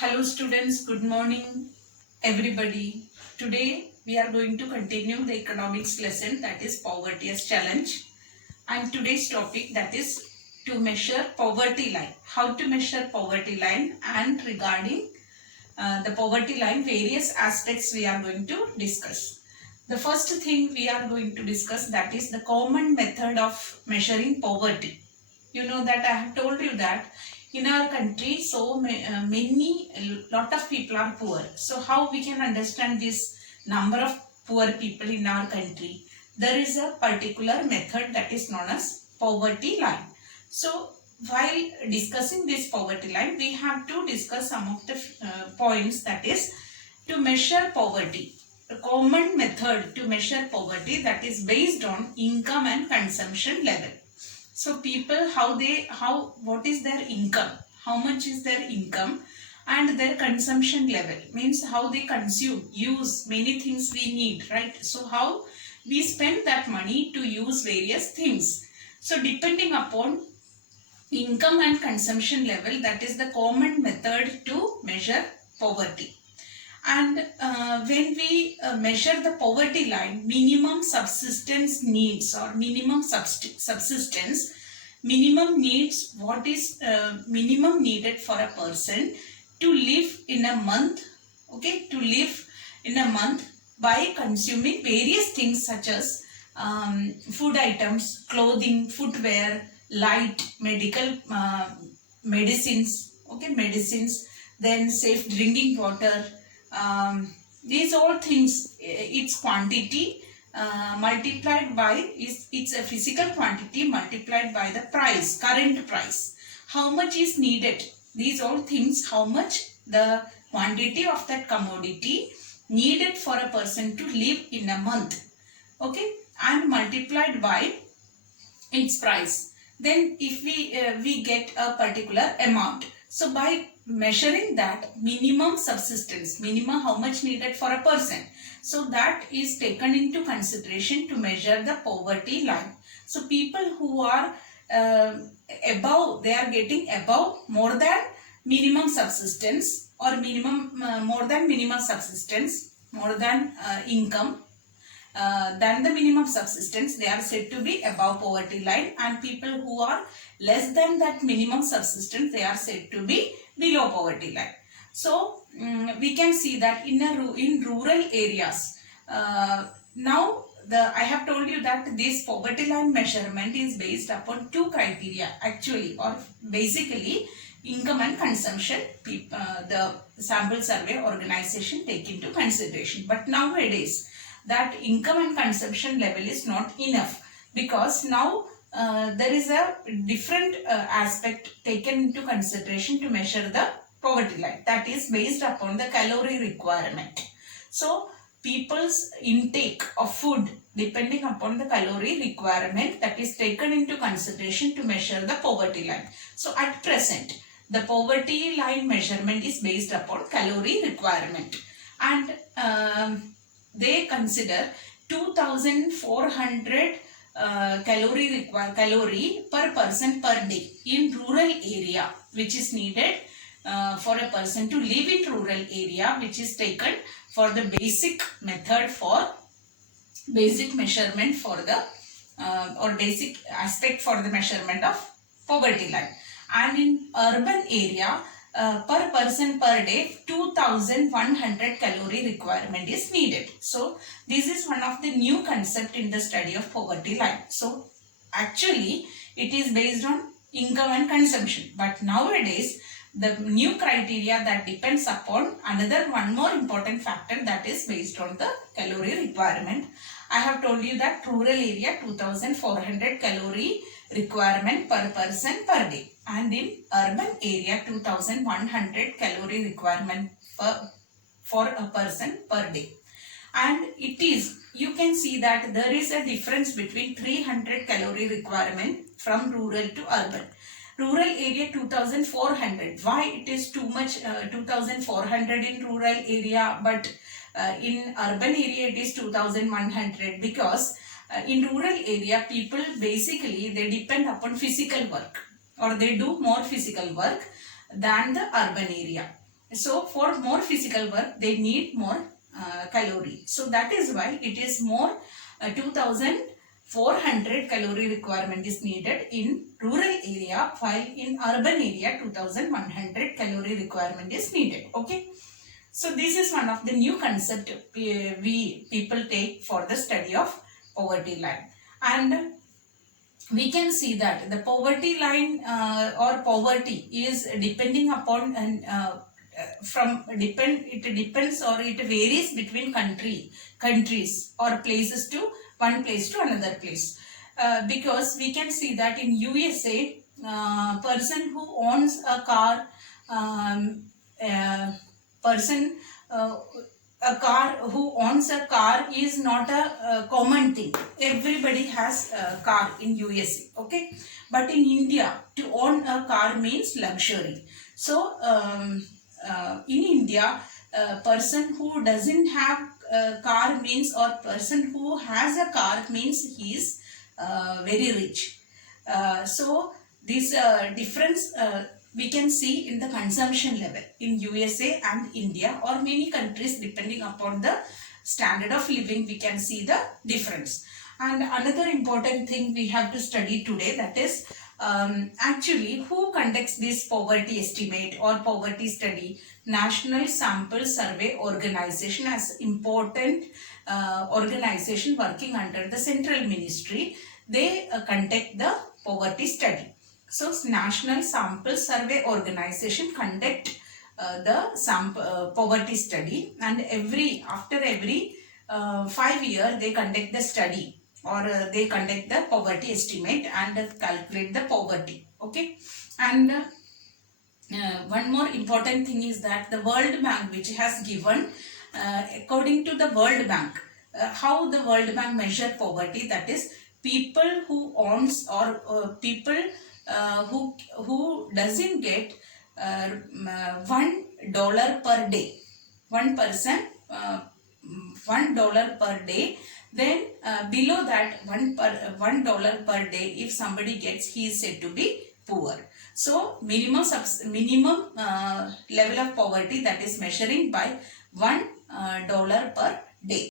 Hello students, good morning everybody. Today we are going to continue the economics lesson, that is poverty as challenge, and today's topic, that is to measure poverty line. How to measure poverty line, and regarding the poverty line various aspects we are going to discuss. The first thing we are going to discuss, that is the common method of measuring poverty. You know that I have told you that in our country lot of people are poor. So how we can understand this number of poor people in our country? There is a particular method that is known as poverty line. So while discussing this poverty line, we have to discuss some of the points, that is to measure poverty. A common method to measure poverty, that is based on income and consumption level. So people, what is their income, how much is their income, and their consumption level, means how they consume, use many things we need, right? So how we spend that money to use various things. So depending upon income and consumption level, that is the common method to measure poverty. And when we measure the poverty line, minimum subsistence needs or minimum subsistence, minimum needs, what is minimum needed for a person to live in a month, okay, to live in a month by consuming various things such as food items, clothing, footwear, light, medical medicines, okay, medicines, then safe drinking water. These all things, its quantity multiplied by it's a physical quantity multiplied by the price, current price. How much is needed? These all things, how much the quantity of that commodity needed for a person to live in a month, okay, and multiplied by its price. Then if we get a particular amount. So by measuring that minimum subsistence, minimum how much needed for a person, so that is taken into consideration to measure the poverty line. So people who are above, they are getting above more than minimum subsistence, or minimum more than minimum subsistence, more than income than the minimum subsistence, they are said to be above poverty line, and people who are less than that minimum subsistence, they are said to be below poverty line. So we can see that in rural areas, now I have told you that this poverty line measurement is based upon two criteria actually, or basically income and consumption. The sample survey organization take into consideration. But nowadays that income and consumption level is not enough, because now there is a different aspect taken into consideration to measure the poverty line, that is based upon the calorie requirement. So people's intake of food depending upon the calorie requirement, that is taken into consideration to measure the poverty line. So at present the poverty line measurement is based upon calorie requirement, and they consider 2400 calorie per person per day in rural area, which is needed for a person to live in rural area, which is taken for the basic method for basic measurement for the or basic aspect for the measurement of poverty line. And in urban area, per person per day 2100 calorie requirement is needed. So this is one of the new concept in the study of poverty line. So actually it is based on income and consumption, but nowadays the new criteria that depends upon another one more important factor, that is based on the calorie requirement. I have told you that rural area 2400 calorie requirement per person per day, and in urban area 2100 calorie requirement for a person per day. And it is, you can see that there is a difference between 300 calorie requirement from rural to urban. Rural area 2400, why it is too much 2400 in rural area, but in urban area it is 2100? Because in rural area people basically they depend upon physical work, or they do more physical work than the urban area. So for more physical work, they need more calorie. So that is why it is more 2400 calorie requirement is needed in rural area, while in urban area 2100 calorie requirement is needed. Okay. So this is one of the new concept we people take for the study of poverty line. And we can see that the poverty line or poverty is depending upon it depends or it varies between countries or places to one place to another place, because we can see that in USA, person who owns a car, um, uh, person a car who owns a car is not a common thing. Everybody has a car in USA, okay? But in India, to own a car means luxury. So in India, a person who doesn't have a car means, or person who has a car means he is very rich. So this difference we can see in the consumption level in USA and India, or many countries, depending upon the standard of living, we can see the difference. And another important thing we have to study today, that is actually who conducts this poverty estimate or poverty study. National Sample Survey Organization, as important organization working under the central ministry, they conduct the poverty study. So National Sample Survey Organization conduct the poverty study, and after every 5 years they conduct the study, or they conduct the poverty estimate and calculate the poverty. Okay. And one more important thing is that the World Bank, which has given according to the World Bank, how the World Bank measure poverty, that is people who owns, or people who doesn't get $1 per day, one person $1 per day, then below that $1 per day, if somebody gets, he is said to be poor. So minimum level of poverty, that is measuring by $1 per day.